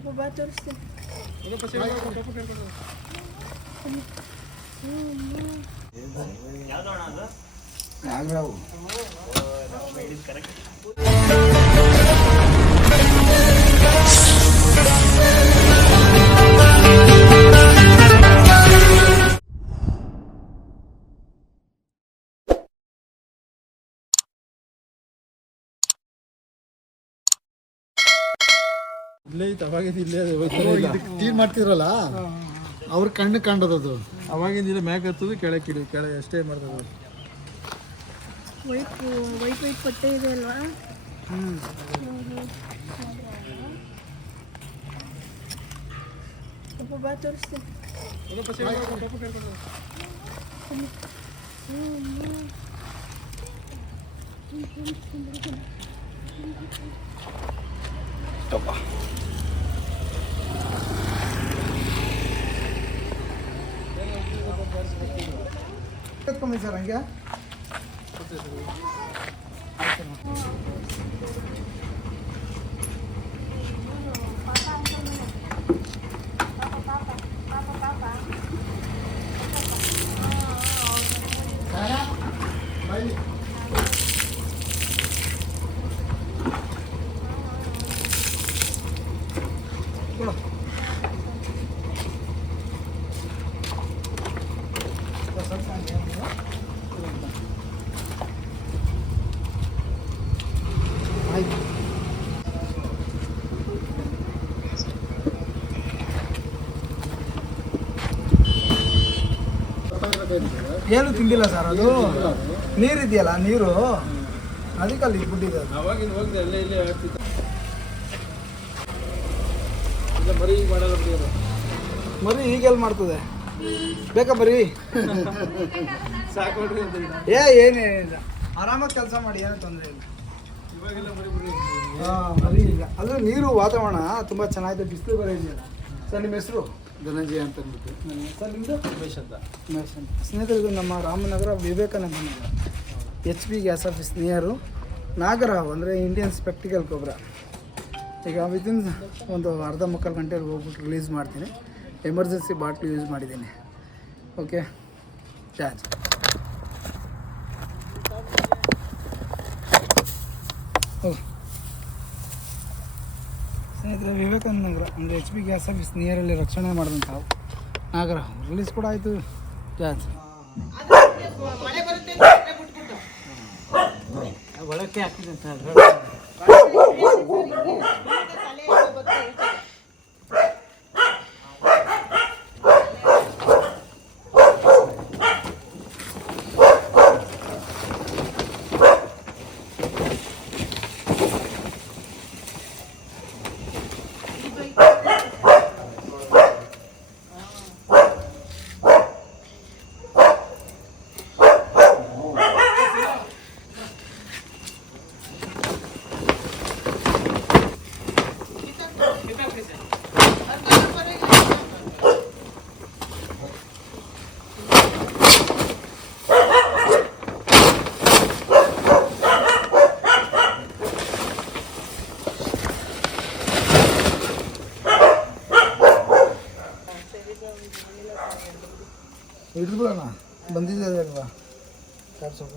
ಸ್ವಲ್ಪ ಬಾ ತೋರಿಸ್ತೀನಿ ನಾಗರಾವು ಇಲ್ಲೇ ಐತೆ ಅವಾಗಿಂದ ಇಲ್ಲೇ ಅದು ಇಲ್ಲ. ಕ್ಲೀನ್ ಮಾಡ್ತಿದ್ರಲ್ಲ? ಅವ್ರ ಕಣ್ಣು ಕಾಣದದು ಅವಾಗಿಂದ ಇಲ್ಲ ಮ್ಯಾಕ್ ಹತ್ತದು ಕೆಳಗೆ ಕಿಡಿ ಕೆಳಗೆ ಅಷ್ಟೇ ಮಾಡ್ತದೆ ವೈಟ್ ವೈಟ್ ವೈಟ್ ಪಟ್ಟೆ ಇದೆ ಅಲ್ವಾ? ಸ್ವಲ್ಪ ಬಾ ತೋರಿಸ್ತೀನಿ ಎತ್ಕೊಂಬಿ ಸರ್ ಹಂಗೆ ಏನು ತಿಂದಿಲ್ಲ ಸರ್ ಅದು. ನೀರಿದೆಯಲ್ಲ ನೀರು? ಅದಕ್ಕೆ ಅಲ್ಲಿ ಬಿಟ್ಟಿದೆ. ಮರಿ ಈಗೆಲ್ಲಿ ಮಾಡ್ತದೆ. ಬೇಕಾ ಬರ್ರಿ. ಏ ಏನೇನಿಲ್ಲ ಆರಾಮಾಗಿ ಕೆಲಸ ಮಾಡಿ ಏನೂ ತೊಂದರೆ ಇಲ್ಲ. ಹಾಂ ಇಲ್ಲ ನೀರು ವಾತಾವರಣ ತುಂಬ ಚೆನ್ನಾಗಿದೆ ಬಿಸಿಲು ಬರೋ ಇದೆಯಲ್ಲ. ಸರ್ ನಿಮ್ಮ ಹೆಸರು? ಧನಂಜಯ ಅಂತ ಅಂದ್ಬಿಟ್ಟು ಸರ್ ನಿಮ್ಮದು ಉಮೇಶ್ ಅಂತ. ಉಮೇಶ್ ಅಂತ. ಸ್ನೇಹಿತರೆ ನಮ್ಮ Ramanagara Vivekananda Nagar H P gas office near Nagarao ಅಂದರೆ ಇಂಡಿಯನ್ ಸ್ಪೆಕ್ಟಿಕಲ್ ಗೊಬ್ಬರ ಈಗ ವಿತಿನ್ ಒಂದು ಅರ್ಧ ಮುಕ್ಕಾಲು ಗಂಟೆಯಲ್ಲಿ ಹೋಗ್ಬಿಟ್ಟು ರಿಲೀಸ್ ಮಾಡ್ತೀನಿ. ಎಮರ್ಜೆನ್ಸಿ ಬಾಟ್ಲು ಯೂಸ್ ಮಾಡಿದ್ದೀನಿ. ಓಕೆ ಚಾರ್ಜ್ ಹೋಗಿ ಸ್ನೇಹಿತರೆ ವಿವೇಕಾನಂದ ನಗರ ಅಂದರೆ ಎಚ್ ಪಿ ಗ್ಯಾಸ್ ಆಫೀಸ್ ನಿಯರಲ್ಲಿ ರಕ್ಷಣೆ ಮಾಡಿದಂಥ ನಾಗರ ರಿಲೀಸ್ ಕೂಡ ಆಯಿತು ಚಾರ್ಜ್ ಒಳಕ್ಕೆ ಹಾಕಿದೆ ಹಿಡಿದ್ಬಿಡೋಣ ಬಂದಿದೆ ಅಲ್ವಾ? ಕಾರ್ ಸ್ವಲ್ಪ.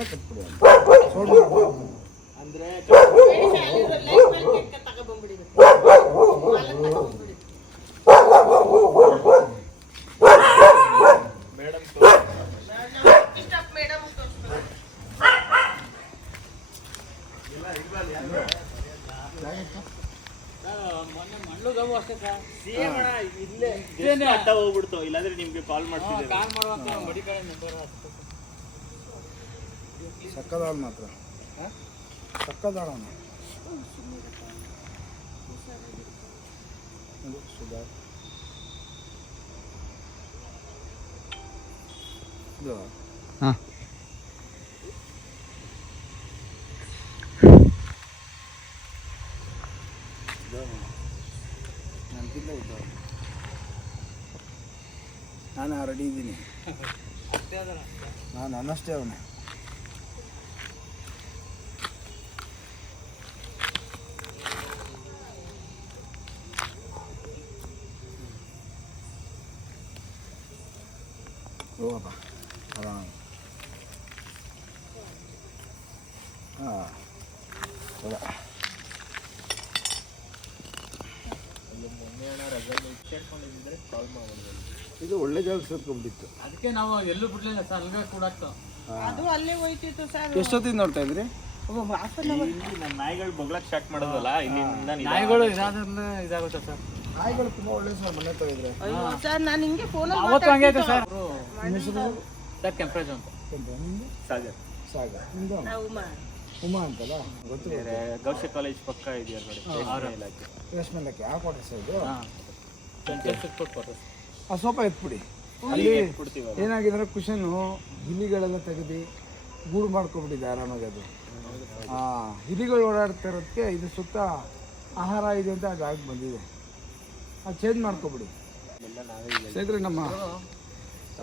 ಕೂಡ ಕಟ್ಬಿಡು ಅಂದ್ರೆ ಇಲ್ಲೇನೆ ಅಡ್ಡ ಹೋಗ್ಬಿಡ್ತು ಇಲ್ಲಾಂದ್ರೆ ನಿಮ್ಗೆ ಕಾಲ್ ಮಾಡ್ತೀನಿ ಕಾಲ್ ಮಾಡುವಾಗ ಬಡಿ ಕಡೆ ನಂಬರ್ ಹಾಕ್ಬೇಕು ಸಕ್ಕದಾಳ ಮಾತ್ರ. ಸಕ್ಕದಾಳ ಹಾಂ. ನಾನು ರೆಡಿ ಇದ್ದೀನಿ. ನಾನು ಅನ್ನಷ್ಟೇ ಅವನೇ. ಹೋಗಪ್ಪ ಆರಾಮ ಹಾಂ ಹೋಗ ಇದು ಒಳ್ಳೆ ಜಾಗ ಸೇರ್ಕೊಂಡ್ಬಿಟ್ಟಿತ್ತು ಅದಕ್ಕೆ ನಾವು ಎಲ್ಲೂ ಬಿಡ್ಲಿಲ್ಲ ಸರ್ ಅಲ್ವೇ ಕೂಡಾಕ್ತು. ಅದು ಅಲ್ಲೇ ಹೋಯ್ತಿತ್ತು ಸರ್. ಎಷ್ಟೊತ್ತಿಂದ ನೋಡ್ತಾ ಇದ್ರಿ? ನಮ್ಮ ನಾಯಿಗಳು ಬಗ್ಲಕ್ ಸ್ಟಾರ್ಟ್ ಮಾಡೋದಲ್ಲ ಇಲ್ಲಿಂದ ನಾಯಿಗಳು ಇದಾದ್ರೆ ಇದಾಗುತ್ತೆ ಸರ್. ನಾಯಿಗಳು ತುಂಬಾ ಒಳ್ಳೆ ಸರ್ ಮನೆ ತೆಗೆದ್ರೆ ಅಯ್ಯೋ ಸರ್ ನಾನು ಹಿಂಗೆ ಫೋನಲ್ಲಿ ಅವತ್ತು ಹಂಗೆ ಐತೆ ಸರ್. ಸರ್ ಕೆಂಪರಾಜು ಅಂತ. ನಿಮ್ದು? ಸಾಗರ್. ಸಾಗ ನಿಮ್ದು? ಉಮಾ. ಉಮಾ ಅಂತಲ್ಲ? ಗೊತ್ತು ಗೌಶ ಕಾಲೇಜ್ ಪಕ್ಕ ಇದೆಯಾ ನೋಡಿ ರೇಷ್ಮೆ ಇಲಾಖೆ ಯಾವ ಆ ಕ್ವಾರ್ಟರ್ಸ್ ಇದು? ಆ ಸೋಫಾ ಎತ್ಬಿಡಿ. ಅಲ್ಲಿ ಏನಾಗಿದ್ರೆ ಏನಾಗಿದೆ ಅಂದರೆ ಕುಷನ್ನು ಹಿಲಿಗಳೆಲ್ಲ ತೆಗೆದು ಗೂಡು ಮಾಡ್ಕೊಬಿಟ್ಟಿದೆ ಆರಾಮಾಗಿ ಅದು. ಹಾಂ ಹಿಲಿಗಳು ಓಡಾಡ್ತಾ ಇರೋದಕ್ಕೆ ಇದು ಸುತ್ತ ಆಹಾರ ಇದೆ ಅಂತ ಅದು ಆಗಿ ಬಂದಿದೆ. ಅದು ಚೇಂಜ್ ಮಾಡ್ಕೊಬಿಡಿ. ಸ್ನೇಹಿತರೆ, ನಮ್ಮ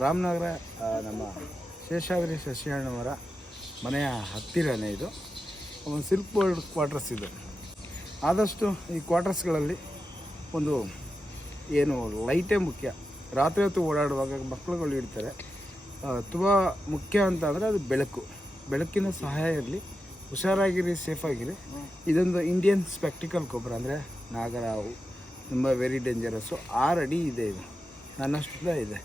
ರಾಮನಗರ ನಮ್ಮ ಶೇಷಾದ್ರಿ ಶಶಿಯಣ್ಣವರ ಮನೆಯ ಹತ್ತಿರನೇ ಇದು. ಒಂದು ಸಿಲ್ಕ್ ಬೋರ್ಡ್ ಕ್ವಾರ್ಟರ್ಸ್ ಇದು. ಆದಷ್ಟು ಈ ಕ್ವಾರ್ಟರ್ಸ್ಗಳಲ್ಲಿ ಒಂದು ಏನು ಲೈಟೇ ಮುಖ್ಯ. ರಾತ್ರಿ ಹೊತ್ತು ಓಡಾಡುವಾಗ ಮಕ್ಕಳುಗಳು ಇಡ್ತಾರೆ ತುಂಬ ಮುಖ್ಯ ಅಂತ ಅಂದರೆ ಅದು ಬೆಳಕು. ಬೆಳಕಿನ ಸಹಾಯ ಇರಲಿ. ಹುಷಾರಾಗಿರಿ ಸೇಫಾಗಿರಿ ಇದೊಂದು ಇಂಡಿಯನ್ ಸ್ಪೆಕ್ಟಿಕಲ್ ಗೊಬ್ಬರ ಅಂದರೆ ನಾಗರಾವು. ತುಂಬ ವೆರಿ ಡೇಂಜರಸ್ಸು ಆರು ಅಡಿ ಇದೆ ಇದು. ನನ್ನಷ್ಟು ಇದೆ.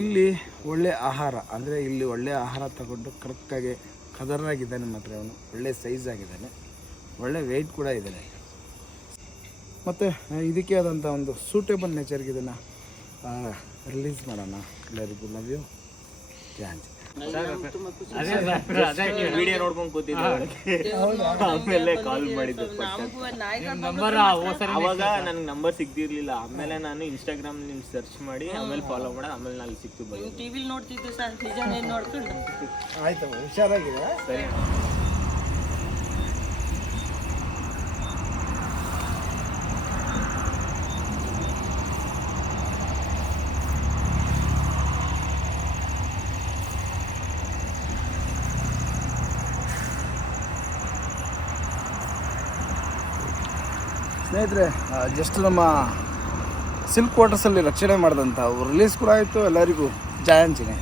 ಇಲ್ಲಿ ಒಳ್ಳೆ ಆಹಾರ, ಅಂದರೆ ಇಲ್ಲಿ ಒಳ್ಳೆ ಆಹಾರ ತಗೊಂಡು ಕರೆಕ್ಟಾಗಿ ಕದರಾಗಿದ್ದಾನೆ ಮಾತ್ರ ಅವನು. ಒಳ್ಳೆ ಸೈಜ್ ಆಗಿದ್ದಾನೆ. ಒಳ್ಳೆ ವೆಯ್ಟ್ ಕೂಡ ಇದ್ದಾನೆ. ಮತ್ತು ಇದಕ್ಕೆ ಆದಂಥ ಒಂದು ಸೂಟೇಬಲ್ ನೇಚರ್ಗೆ ಇದನ್ನು ರಿಲೀಸ್ ಮಾಡೋಣ. ಎಲ್ಲರಿಗೂ ಲವ್ ಯು ವಿಡಿಯೋ ನೋಡ್ಕೊಂಡು ಆಮೇಲೆ ಕಾಲ್ ನಂಬರ್ ಅವಾಗ ನನಗೆ ನಂಬರ್ ಸಿಗ್ತಿರ್ಲಿಲ್ಲ ಆಮೇಲೆ ನಾನು ಇನ್ಸ್ಟಾಗ್ರಾಮ್ ನಿಮ್ ಸರ್ಚ್ ಮಾಡಿ ಆಮೇಲೆ ಫಾಲೋ ಮಾಡ ಆಮೇಲೆ ನಾನು ಸಿಕ್ತು ಬರೀ ಟಿವಿಲಿ ನೋಡ್ತಿದ್ದೆ ಸರ್ ನಿಜನೇ ನೋಡ್ಕೊಂಡು ಆಯ್ತು ಹುಷಾರಾಗಿದೆ ಸರಿ. ಸ್ನೇಹಿತರೆ ಜಸ್ಟ್ ನಮ್ಮ ಸಿಲ್ಕ್ ಕ್ವಾರ್ಟರ್ಸಲ್ಲಿ ರಕ್ಷಣೆ ಮಾಡಿದಂಥ ರಿಲೀಸ್ ಕೂಡ ಆಯಿತು ಎಲ್ಲರಿಗೂ ಜಯಾಂಚಿನೇ